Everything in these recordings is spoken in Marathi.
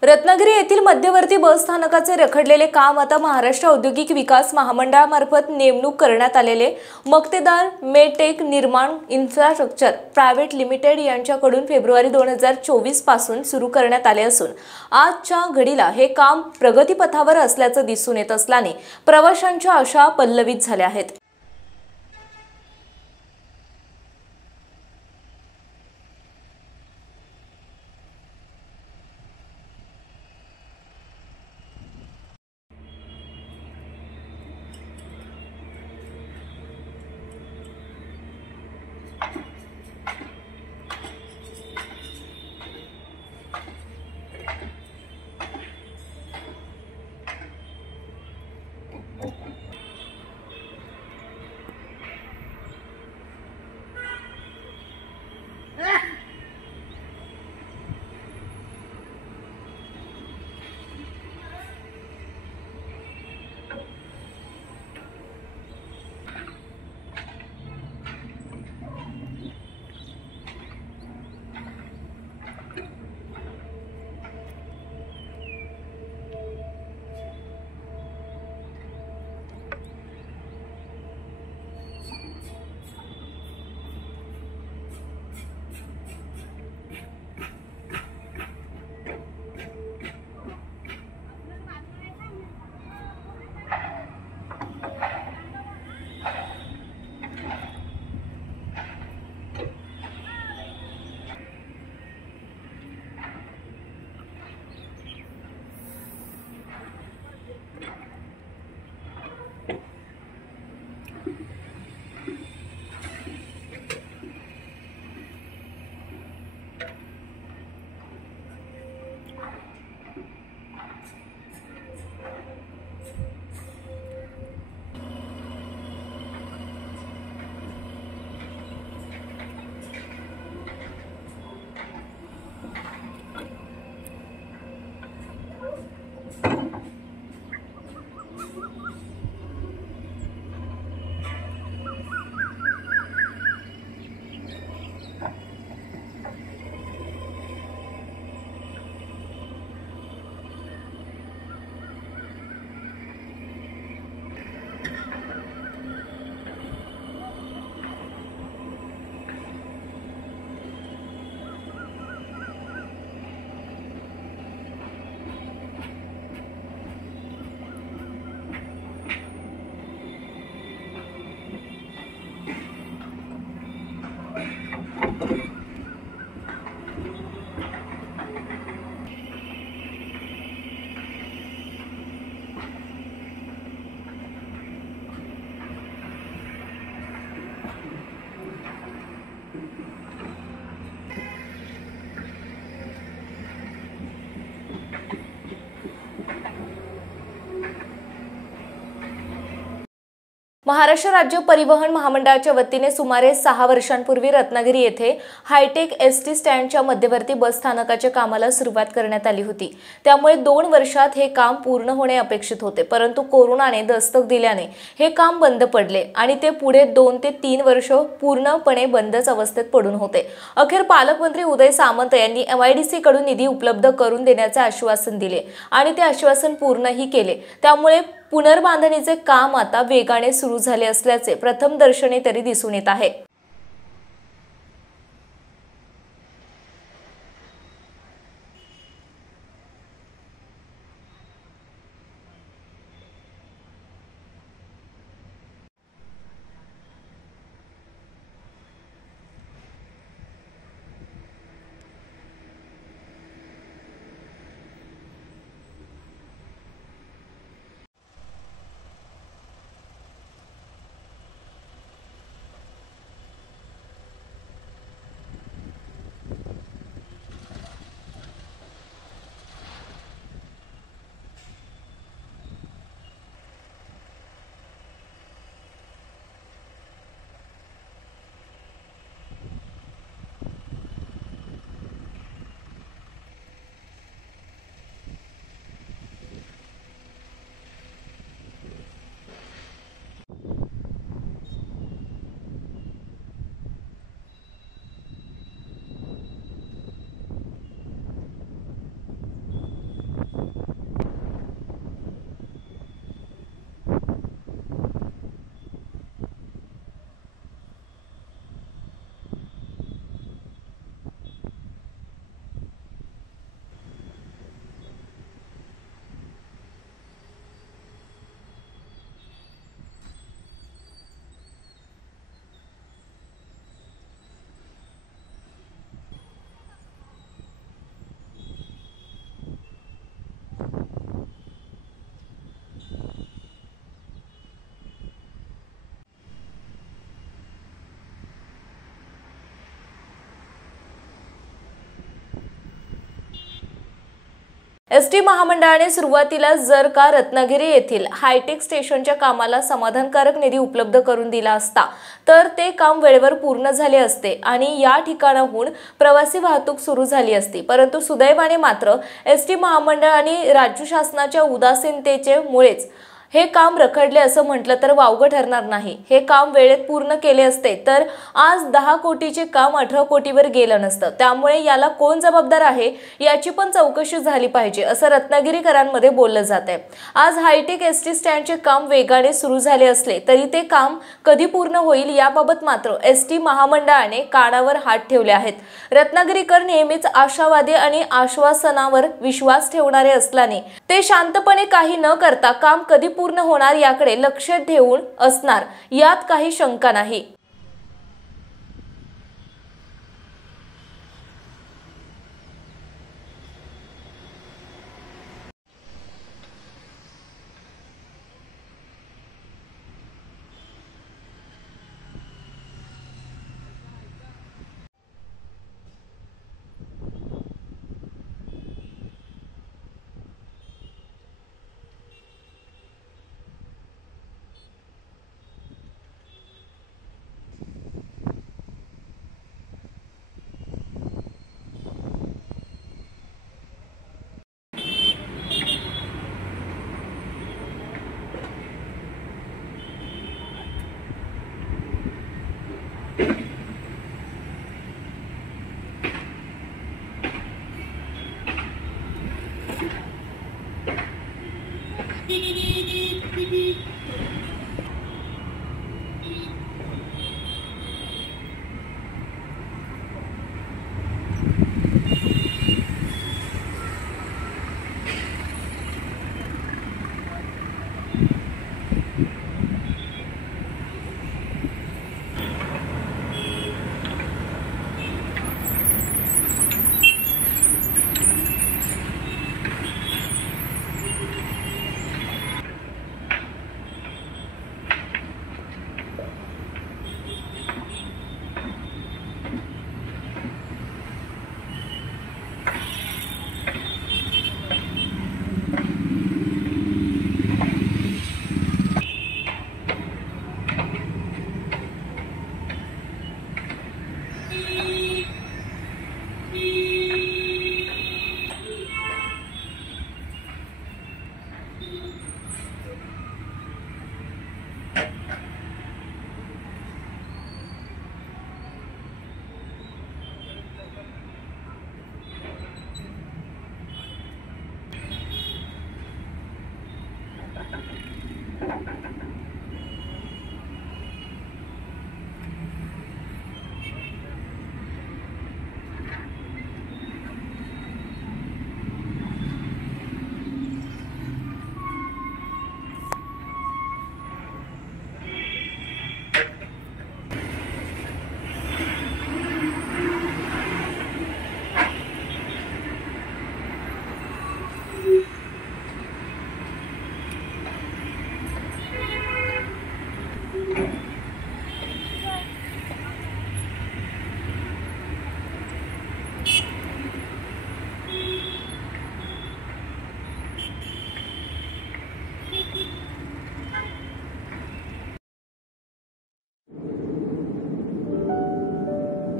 रत्नागिरी येथील मध्यवर्ती बस स्थानकाचे रखडलेले काम आता महाराष्ट्र औद्योगिक विकास महामंडळामार्फत नेमणूक करण्यात आलेले मक्तेदार मेटेक निर्माण इन्फ्रास्ट्रक्चर प्रायव्हेट लिमिटेड यांच्याकडून फेब्रुवारी 2024 पासून सुरू करण्यात आले असून आजच्या घडीला हे काम प्रगतीपथावर असल्याचं दिसून येत असल्याने प्रवाशांच्या आशा पल्लवित झाल्या आहेत। महाराष्ट्र राज्य परिवहन महामंडळाच्या वतीने सुमारे 6 वर्षांपूर्वी रत्नागिरी येथे हायटेक एसटी स्टँडच्या मध्यवर्ती बस स्थानकाच्या कामाला सुरुवात करण्यात आली होती। त्यामुळे 2 वर्षात हे काम पूर्ण होणे अपेक्षित होते, परंतु कोरोनाने दस्तक दिल्याने हे काम बंद पडले आणि ते पुढे 2 ते 3 वर्ष पूर्णपणे बंदच अवस्थेत पडून होते। अखेर पालकमंत्री उदय सामंत यांनी MIDC कडून निधी उपलब्ध करून देण्याचे आश्वासन दिले आणि ते आश्वासन पूर्णही केले। त्यामुळे पुनर्बांधणीचे काम आता वेगाने सुरू झाले असल्याचे प्रथमदर्शनी तरी दिसून येत आहे। एसटी महामंडळाने सुरुवातीला जर का रत्नागिरी येथील हायटेक स्टेशनच्या कामाला समाधानकारक निधी उपलब्ध करून दिला असता तर ते काम वेळेवर पूर्ण झाले असते आणि या ठिकाणाहून प्रवासी वाहतूक सुरू झाली असती। परंतु सुदैवाने मात्र एसटी महामंडळ आणि राज्य शासनाच्या उदासीनतेचे मुळेच हे काम रखडले असं म्हटलं तर वावगं ठरणार नाही। हे काम वेळेत पूर्ण केले असते तर आज 10 कोटीचे काम 18 कोटीवर गेलं नसतं। त्यामुळे याला कोण जबाबदार आहे याची पण चौकशी झाली पाहिजे असं रत्नागिरीकरांमध्ये बोललं जात आहे। आज हायटेक एसटी स्टँडचे काम वेगाने सुरू झाले असले तरी ते काम कधी पूर्ण होईल याबाबत मात्र एसटी महामंडळाने कानावर हात ठेवले आहेत। रत्नागिरीकर नेहमीच आशावादी आणि आश्वासनावर विश्वास ठेवणारे असल्याने ते शांतपणे काही न करता काम कधी पूर्ण होणार याकडे लक्ष ठेवून असणार यात काही शंका नाही।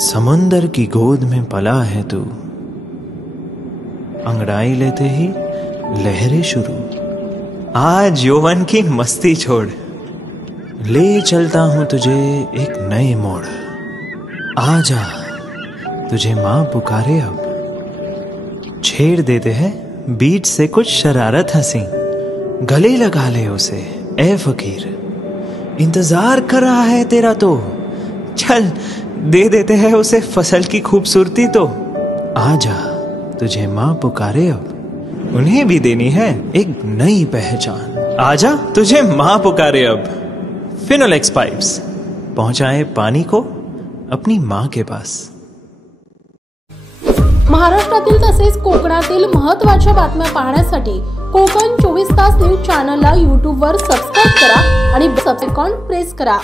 समंदर की गोद में पला है तू, अंगड़ाई लेते ही लहरें शुरू। आज यौवन की मस्ती छोड़, ले चलता हूं तुझे एक नए मोड़। आजा तुझे मां पुकारे, अब छेड़ देते हैं बीट से कुछ शरारत हंसी, गले लगा ले उसे ए फकीर, इंतजार कर रहा है तेरा तो, चल दे देते हैं उसे फसल की खूबसूरती तो। आजा तुझे माँ पुकारे अब, उन्हें भी देनी है एक नई पहचान। आजा तुझे माँ पुकारे अब। फिनोलेक्स पाइप्स पहुंचाए पानी को अपनी माँ के पास। महाराष्ट्रातील तसेच कोकणातील महत्त्वाच्या बातम्या पाहण्यासाठी कोकण 24 तास न्यूज चॅनलला YouTube वर सबस्क्राइब करा आणि बेल आयकॉन प्रेस करा।